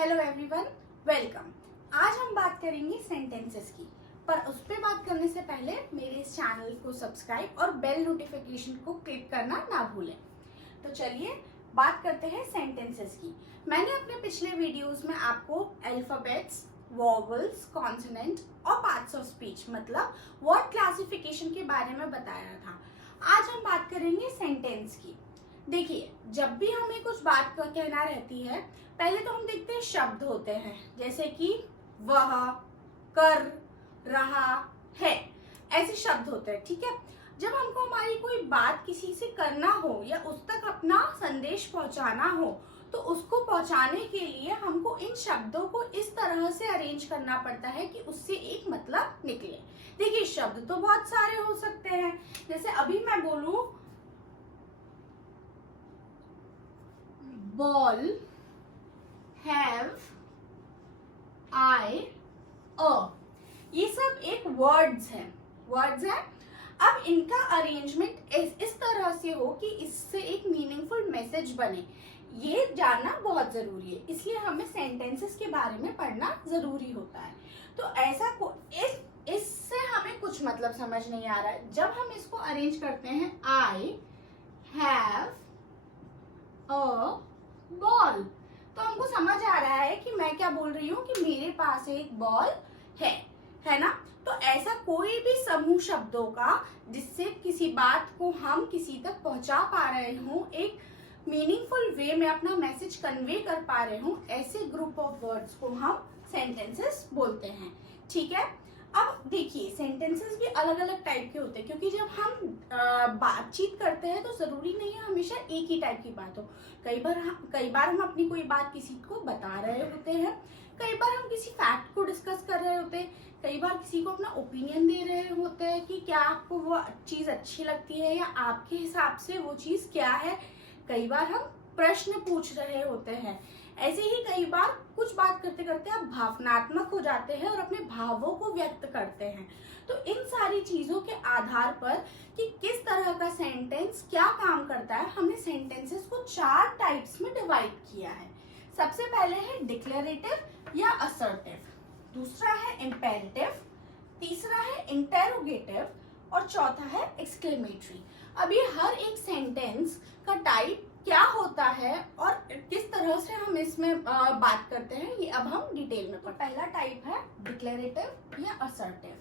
Hello everyone, welcome. आज हम बात करेंगे सेंटेंसेस की, पर उस पर बात करने से पहले मेरे इस चैनल को सब्सक्राइब और बेल नोटिफिकेशन को क्लिक करना ना भूलें। तो चलिए बात करते हैं सेंटेंसेस की। मैंने अपने पिछले वीडियोस में आपको अल्फाबेट्स, वॉवल्स, कॉन्सोनेंट और पार्ट्स ऑफ स्पीच मतलब वर्ड क्लासिफिकेशन के बारे में बताया था। आज हम बात करेंगे सेंटेंस की। देखिए, जब भी हमें कुछ बात का कहना रहती है, पहले तो हम देखते हैं शब्द होते हैं, जैसे कि वह, कर, रहा, है, ऐसे शब्द होते हैं। ठीक है, जब हमको हमारी कोई बात किसी से करना हो या उस तक अपना संदेश पहुंचाना हो, तो उसको पहुंचाने के लिए हमको इन शब्दों को इस तरह से अरेंज करना पड़ता है कि उससे एक मतलब निकले। देखिए, शब्द तो बहुत सारे हो सकते हैं। जैसे अभी मैं बोलूं बॉल, हैव, आई, ये सब एक वर्ड्स हैं। अब इनका अरेंजमेंट इस तरह से हो कि इससे एक मीनिंगफुल मैसेज बने, ये जानना बहुत जरूरी है। इसलिए हमें सेंटेंसेस के बारे में पढ़ना जरूरी होता है। तो ऐसा इससे हमें कुछ मतलब समझ नहीं आ रहा है। जब हम इसको अरेंज करते हैं, आई हैव अ बॉल, तो हमको समझ आ रहा है कि मैं क्या बोल रही हूँ कि मेरे पास एक बॉल है ना। तो ऐसा कोई भी समूह शब्दों का जिससे किसी बात को हम किसी तक पहुंचा पा रहे हो, एक मीनिंगफुल वे में अपना मैसेज कन्वे कर पा रहे हो, ऐसे ग्रुप ऑफ वर्ड्स को हम सेंटेंसेस बोलते हैं। ठीक है, अब देखिए, सेंटेंसेस भी अलग अलग टाइप के होते हैं, क्योंकि जब हम बातचीत करते हैं तो जरूरी नहीं है हमेशा एक ही टाइप की बात हो। कई बार हम अपनी कोई बात किसी को बता रहे होते हैं, कई बार हम किसी फैक्ट को डिस्कस कर रहे होते हैं, कई बार किसी को अपना ओपिनियन दे रहे होते हैं कि क्या आपको वो चीज अच्छी लगती है या आपके हिसाब से वो चीज क्या है। कई बार हम प्रश्न पूछ रहे होते हैं। ऐसे ही कई बार कुछ बात करते करते आप भावनात्मक हो जाते हैं और अपने भावों को व्यक्त करते हैं। तो इन सारी चीजों के आधार पर कि किस तरह का सेंटेंस क्या काम करता है, हमने सेंटेंसेस को 4 टाइप्स में डिवाइड किया है। सबसे पहले है डिक्लेरेटिव या असर्टिव, दूसरा है इम्पेरेटिव, तीसरा है इंटेरोगेटिव और चौथा है एक्सक्लेमेटरी। अब ये हर एक सेंटेंस का टाइप क्या होता है और किस तरह से हम इसमें बात करते हैं, ये अब हम डिटेल में। तो पहला टाइप है डिक्लेरेटिव या असर्टिव।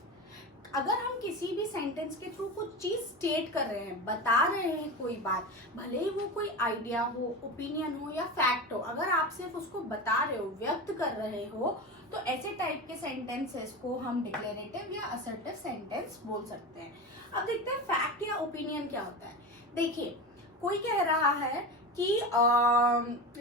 अगर हम किसी भी सेंटेंस के थ्रू कुछ चीज स्टेट कर रहे हैं, बता रहे हैं कोई बात, भले ही वो कोई आइडिया हो, ओपिनियन हो या फैक्ट हो, अगर आप सिर्फ उसको बता रहे हो, व्यक्त कर रहे हो, तो ऐसे टाइप के सेंटेंसेस को हम डिक्लेरेटिव या असर्टिव सेंटेंस बोल सकते हैं। अब देखते हैं फैक्ट या ओपिनियन क्या होता है। देखिए, कोई कह रहा है कि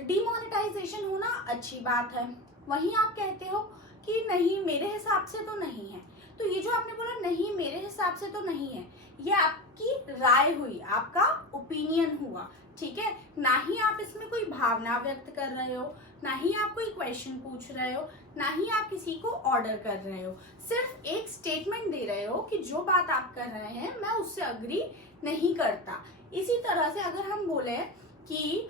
डिमोनेटाइजेशन होना अच्छी बात है, वहीं आप कहते हो कि नहीं मेरे हिसाब से तो नहीं है। तो ये जो आपने बोला नहीं मेरे हिसाब से तो नहीं है, ये आपकी राय हुई, आपका ओपिनियन हुआ। ठीक है, ना ही आप इसमें कोई भावना व्यक्त कर रहे हो, ना ही आप कोई क्वेश्चन पूछ रहे हो, ना ही आप किसी को ऑर्डर कर रहे हो, सिर्फ एक स्टेटमेंट दे रहे हो कि जो बात आप कर रहे हैं मैं उससे अग्री नहीं करता। इसी तरह से अगर हम बोले कि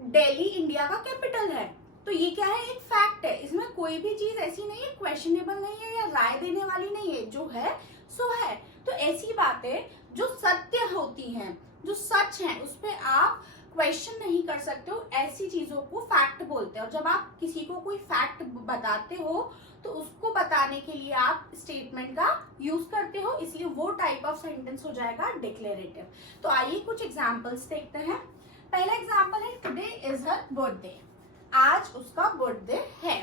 दिल्ली इंडिया का कैपिटल है, तो ये क्या है, एक फैक्ट है। इसमें कोई भी चीज ऐसी नहीं है, क्वेश्चनेबल नहीं है या राय देने वाली नहीं है, जो है सो है। तो ऐसी बातें जो सत्य होती हैं, जो सच है, उस पर आप क्वेश्चन नहीं कर सकते हो, ऐसी चीजों को फैक्ट बोलते हैं। और जब आप किसी को कोई फैक्ट बताते हो तो उसको बताने के लिए आप स्टेटमेंट का यूज करते हो, इसलिए वो टाइप ऑफ सेंटेंस हो जाएगा डिक्लेरेटिव। तो आइए कुछ एग्जांपल्स देखते हैं। पहला एग्जांपल है टुडे इज हर बर्थडे, आज उसका बर्थडे है,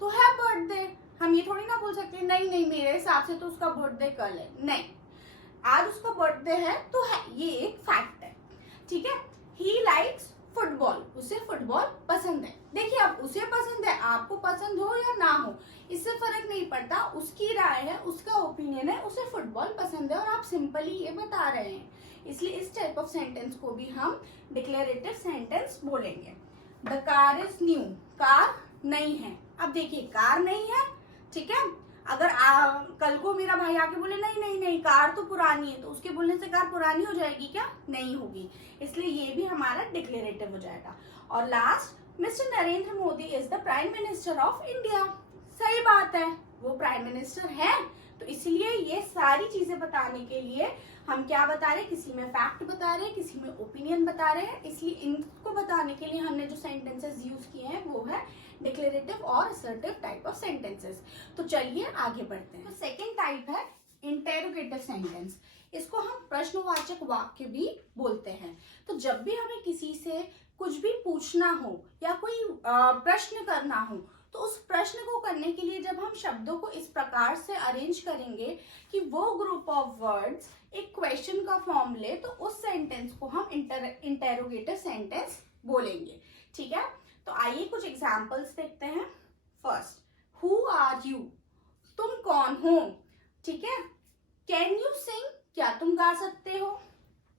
तो है बर्थडे। हम ये थोड़ी ना बोल सकते नहीं मेरे हिसाब से तो उसका बर्थडे कल है, नहीं, आज उसका बर्थडे है तो है, ये एक फैक्ट है। ठीक है, ही लाइक्स फुटबॉल, उसे फुटबॉल पसंद है। देखिए, अब उसे पसंद है, आपको पसंद हो या ना हो, इससे फर्क नहीं पड़ता, उसकी राय है, उसका ओपिनियन है, उसे फुटबॉल पसंद है और आप सिंपली ये बता रहे हैं। इसलिए इस टाइप ऑफ सेंटेंस को भी हम डिक्लेरेटिव सेंटेंस बोलेंगे। The car is new, car नई है। अब देखिए, कार नहीं है, ठीक है, अगर कल को मेरा भाई आके बोले नहीं कार तो पुरानी है, तो उसके बोलने से कार पुरानी हो जाएगी क्या? नहीं होगी। इसलिए ये भी हमारा डिक्लेरेटिव हो जाएगा। और last mister Narendra Modi is the prime minister of India. सही बात है, वो प्राइम मिनिस्टर है, तो इसलिए ये सारी चीजें बताने के लिए हम क्या बता रहे हैं, किसी में फैक्ट बता रहे हैं, किसी में ओपिनियन बता रहे हैं। इसलिए इनको बताने के लिए हमने जो सेंटेंसेस यूज किए हैं वो है डिक्लेरेटिव और असर्टिव टाइप ऑफ सेंटेंसेस। तो चलिए आगे बढ़ते हैं। तो सेकेंड टाइप है इंटेरोगेटिव सेंटेंस। इसको हम प्रश्नवाचक वाक्य भी बोलते हैं। तो जब भी हमें किसी से कुछ भी पूछना हो या कोई प्रश्न करना हो, तो उस प्रश्न को करने के लिए जब हम शब्दों को इस प्रकार से अरेंज करेंगे कि वो ग्रुप ऑफ वर्ड्स एक क्वेश्चन का फॉर्म ले, तो उस सेंटेंस को हम इंटेरोगेटिव सेंटेंस बोलेंगे। ठीक है, तो आइए कुछ एग्जांपल्स देखते हैं। फर्स्ट, हु आर यू, तुम कौन हो। ठीक है, कैन यू सिंग, क्या तुम गा सकते हो।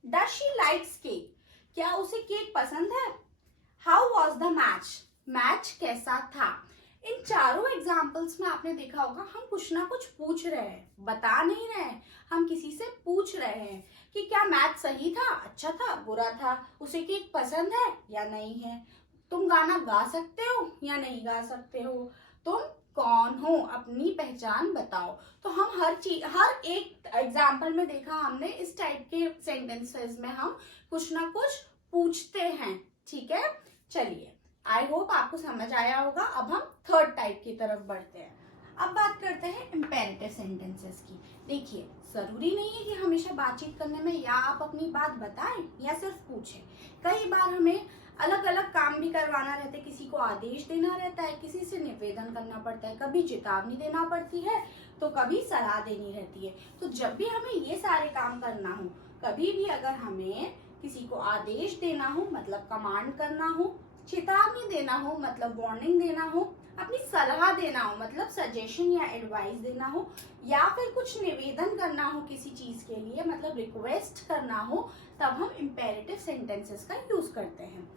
डज शी लाइक्स केक, क्या उसे केक पसंद है। How was the match, match कैसा था। इन चारों एग्जाम्पल्स में आपने देखा होगा हम कुछ ना कुछ पूछ रहे हैं, बता नहीं रहे हैं, हम किसी से पूछ रहे हैं कि क्या मैच सही था, अच्छा था, बुरा था, उसे केक पसंद है या नहीं है, तुम गाना गा सकते हो या नहीं गा सकते हो, तुम कौन हो, अपनी पहचान बताओ। तो हम हर एक एग्जाम्पल में देखा हमने इस टाइप के सेंटेंसेस में हम कुछ ना कुछ पूछते हैं। ठीक है, चलिए आई होप आपको समझ आया होगा। अब हम थर्ड टाइप की तरफ बढ़ते हैं। अब बात करते हैं इम्पेरेटिव सेंटेंसेस की। देखिए, जरूरी नहीं है कि हमेशा बातचीत करने में या आप अपनी बात बताएं या सिर्फ पूछें। कई बार हमें अलग अलग काम भी करवाना रहता है, किसी को आदेश देना रहता है, किसी से निवेदन करना पड़ता है, कभी चेतावनी देना पड़ती है तो कभी सलाह देनी रहती है। तो जब भी हमें ये सारे काम करना हो, कभी भी अगर हमें किसी को आदेश देना हो मतलब कमांड करना हो, चेतावनी देना हो मतलब वार्निंग देना हो, अपनी सलाह देना हो मतलब सजेशन या एडवाइस देना हो, या फिर कुछ निवेदन करना हो किसी चीज के लिए मतलब रिक्वेस्ट करना हो, तब हम इम्पेरेटिव सेंटेंसेस का यूज करते हैं।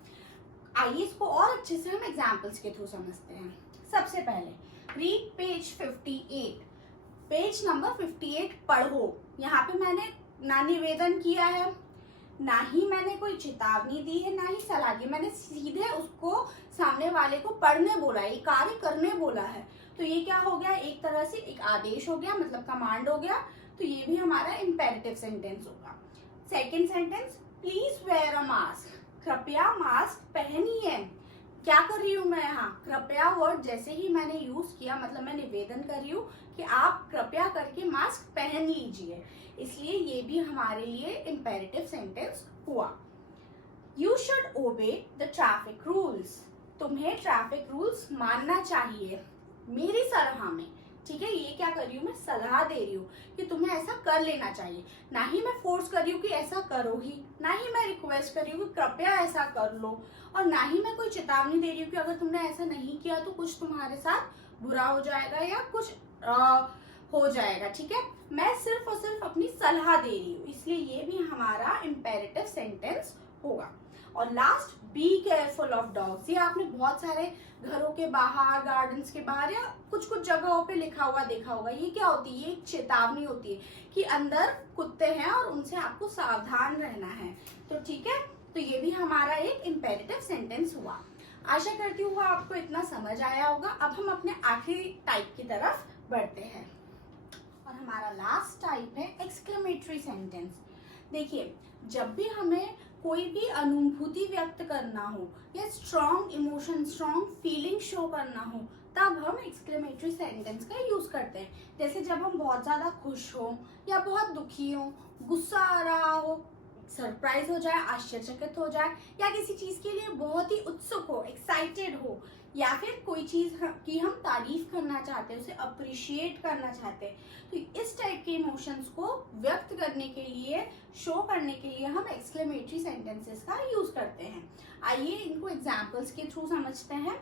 आइए इसको और अच्छे से हम एग्जांपल्स के थ्रू समझते हैं। सबसे पहले रीड पेज 58, पेज नंबर 58 पढ़ो। यहाँ पे मैंने ना निवेदन किया है, ना ही मैंने कोई चेतावनी दी है, ना ही सलाह दी, मैंने सीधे उसको सामने वाले को पढ़ने बोला है, कार्य करने बोला है। तो ये क्या हो गया, एक तरह से एक आदेश हो गया मतलब कमांड हो गया। तो ये भी हमारा इम्पेरेटिव सेंटेंस होगा। Second sentence, please wear a mask, कृपया मास्क पहनिए। क्या कर रही हूँ मैं यहाँ, कृपया वर्ड जैसे ही मैंने यूज किया मतलब मैं निवेदन कर रही हूँ कि आप कृपया करके मास्क पहन लीजिए, इसलिए ये भी हमारे लिए इम्पेरेटिव सेंटेंस हुआ। You should obey the traffic rules, तुम्हें ट्रैफिक रूल्स मानना चाहिए मेरी सलाह में। ठीक है, ये क्या कर रही हूँ, मैं सलाह दे रही हूँ कि तुम्हें ऐसा कर लेना चाहिए, ना ही मैं फोर्स कर रही हूँ कि ऐसा करो ही, ना ही मैं रिक्वेस्ट कर रही हूँ कि कृपया ऐसा कर लो, और ना ही मैं कोई चेतावनी दे रही हूँ कि अगर तुमने ऐसा नहीं किया तो कुछ तुम्हारे साथ बुरा हो जाएगा या कुछ हो जाएगा। ठीक है, मैं सिर्फ और सिर्फ अपनी सलाह दे रही हूँ, इसलिए ये भी हमारा इम्पेरेटिव सेंटेंस होगा। और last, be careful of dogs, ये आपने बहुत सारे घरों के बाहर, गार्डन्स के बाहर या कुछ कुछ जगहों पे लिखा हुआ देखा होगा। ये क्या होती है, ये एक चेतावनी होती है कि अंदर कुत्ते हैं और उनसे आपको सावधान रहना है। तो ठीक है, तो ये भी हमारा एक इम्पेरेटिव सेंटेंस हुआ। आशा करती हूँ आपको इतना समझ आया होगा। अब हम अपने आखिरी टाइप की तरफ बढ़ते हैं और हमारा लास्ट टाइप है एक्सक्लेमेटरी सेंटेंस। देखिए, जब भी हमें कोई भी अनुभूति व्यक्त करना हो या strong emotion, strong feeling show करना हो, तब हम एक्सक्लेमेटरी सेंटेंस का यूज करते हैं। जैसे जब हम बहुत ज्यादा खुश हो या बहुत दुखी हो, गुस्सा आ रहा हो, सरप्राइज हो जाए, आश्चर्यचकित हो जाए, या किसी चीज के लिए बहुत ही उत्सुक हो, एक्साइटेड हो, या फिर कोई चीज की हम तारीफ करना चाहते हैं, उसे अप्रिशिएट करना चाहते हैं, तो इस टाइप के इमोशंस को व्यक्त करने के लिए, शो करने के लिए हम एक्सक्लेमेटरी सेंटेंसेस का यूज करते हैं। आइए इनको एग्जांपल्स के थ्रू समझते हैं।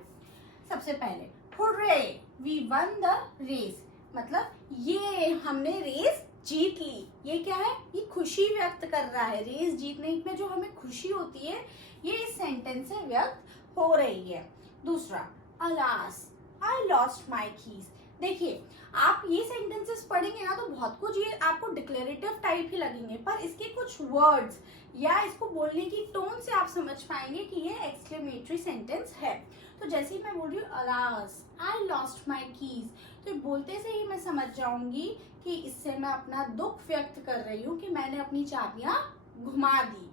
सबसे पहले, hurray we won the race, मतलब ये हमने रेस जीत ली। ये क्या है, ये खुशी व्यक्त कर रहा है, रेस जीतने में जो हमें खुशी होती है ये इस सेंटेंस से व्यक्त हो रही है। दूसरा, alas I lost my keys, देखिए, आप ये सेंटेंसेस पढ़ेंगे ना तो बहुत कुछ ये आपको डिक्लेरेटिव टाइप ही लगेंगे, पर इसके कुछ वर्ड्स या इसको बोलने की टोन से आप समझ पाएंगे कि ये एक्सक्लेमेटरी सेंटेंस है। तो जैसे ही मैं बोल रही हूँ alas I lost my keys, तो बोलते से ही मैं समझ जाऊंगी कि इससे मैं अपना दुख व्यक्त कर रही हूँ कि मैंने अपनी चाबियां घुमा दी।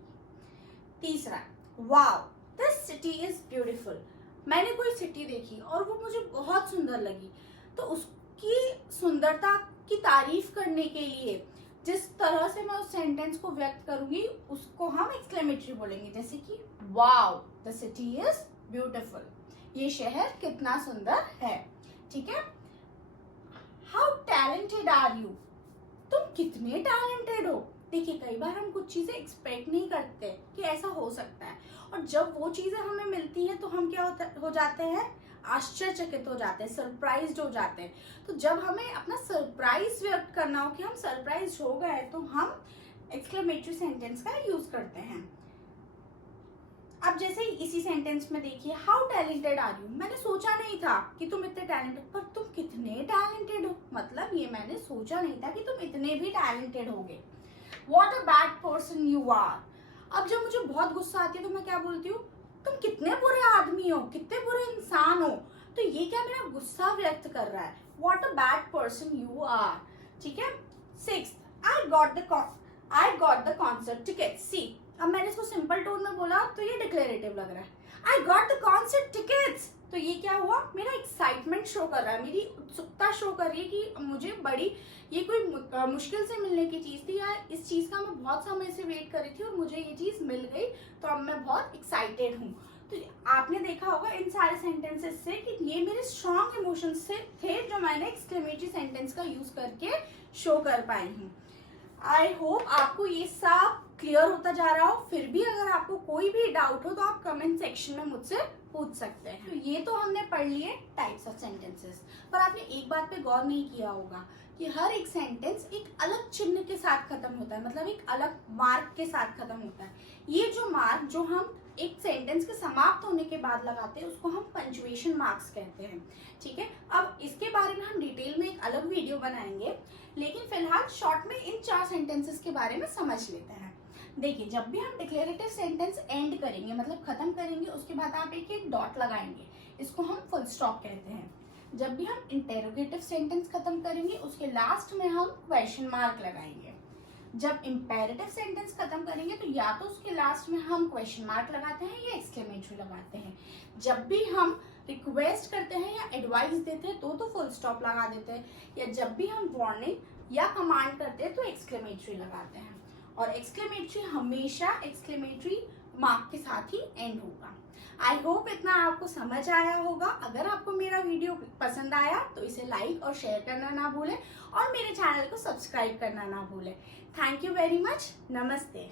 तीसरा, wow this city is beautiful, मैंने कोई सिटी देखी और वो मुझे बहुत सुंदर लगी, तो उसकी सुंदरता की तारीफ करने के लिए जिस तरह से मैं उस सेंटेंस को व्यक्त करूंगी उसको हम एक्सक्लेमेटरी बोलेंगे, जैसे कि wow the city is beautiful, ये शहर कितना सुंदर है। ठीक है। हाउ टैलेंटेड आर यू, तुम कितने टैलेंटेड हो। देखिए, कई बार हम कुछ चीजें एक्सपेक्ट नहीं करते कि ऐसा हो सकता है, और जब वो चीजें हमें मिलती हैं तो हम क्या हो जाते हैं, आश्चर्यचकित हो जाते हैं, सरप्राइज्ड हो जाते हैं। तो जब हमें अपना सरप्राइज व्यक्त करना हो कि हम सरप्राइज हो गए, तो हम एक्सक्लेमेटरी सेंटेंस का यूज करते हैं। अब जैसे इसी सेंटेंस में देखिए, हाउ टैलेंटेड आर यू, मैंने सोचा नहीं था कि तुम इतने टैलेंटेड, पर तुम कितने टैलेंटेड हो, मतलब ये मैंने सोचा नहीं था कि तुम इतने भी टैलेंटेड होगे। What a bad person you are, अब जब मुझे बहुत गुस्सा आती है तो मैं क्या बोलती हूँ, तुम कितने बुरे आदमी हो, कितने बुरे इंसान हो। तो ये क्या मेरा गुस्सा व्यक्त कर रहा है, What a bad person you are। ठीक है। 6th, I got the concert tickets। See, अब मैंने इसको सिंपल टोन में बोला तो ये डिक्लेरेटिव लग रहा है। I got the concert tickets, तो ये क्या हुआ, मेरा एक्साइटमेंट शो कर रहा है, मेरी उत्सुकता शो कर रही है कि मुझे बड़ी ये कोई मुश्किल से मिलने की चीज थी, या इस चीज का मैं बहुत समय से वेट कर रही थी और मुझे ये चीज मिल गई, तो अब मैं बहुत एक्साइटेड हूँ। तो आपने देखा होगा इन सारे सेंटेंसेस से कि ये मेरे स्ट्रॉन्ग इमोशंस से थे जो मैंने एक्सक्लेमेटरी सेंटेंस का यूज करके शो कर पाई हूँ। आई होप आपको ये सब क्लियर होता जा रहा हो। फिर भी अगर आपको कोई भी डाउट हो तो आप कमेंट सेक्शन में मुझसे पूछ सकते हैं। तो ये तो हमने पढ़ लिए टाइप्स ऑफ सेंटेंसेस, पर आपने एक बात पे गौर नहीं किया होगा कि हर एक सेंटेंस एक अलग चिन्ह के साथ खत्म होता है, मतलब एक अलग मार्क के साथ खत्म होता है। ये जो मार्क जो हम एक सेंटेंस के समाप्त होने के बाद लगाते हैं उसको हम पंक्चुएशन मार्क्स कहते हैं। ठीक है। अब इसके बारे में हम डिटेल में एक अलग वीडियो बनाएंगे, लेकिन फिलहाल शॉर्ट में इन 4 सेंटेंसेस के बारे में समझ लेते हैं। देखिए, जब भी हम डिक्लेरेटिव सेंटेंस एंड करेंगे, मतलब खत्म करेंगे, उसके बाद आप एक डॉट लगाएंगे, इसको हम फुल स्टॉप कहते हैं। जब भी हम इंटेरोगेटिव सेंटेंस खत्म करेंगे उसके लास्ट में हम क्वेश्चन मार्क लगाएंगे। जब इंपेरेटिव सेंटेंस खत्म करेंगे तो या तो उसके लास्ट में हम क्वेश्चन मार्क लगाते हैं या एक्सक्लेमेटरी लगाते हैं। जब भी हम रिक्वेस्ट करते हैं या एडवाइस देते हैं तो फुल स्टॉप लगा देते हैं, या जब भी हम वार्निंग या कमांड करते हैं तो एक्सक्लेमेटरी लगाते हैं। और एक्सक्लेमेटरी हमेशा एक्सक्लेमेटरी मार्क के साथ ही एंड होगा। आई होप इतना आपको समझ आया होगा। अगर आपको मेरा वीडियो पसंद आया तो इसे लाइक और शेयर करना ना भूलें, और मेरे चैनल को सब्सक्राइब करना ना भूलें। Thank you very much. नमस्ते।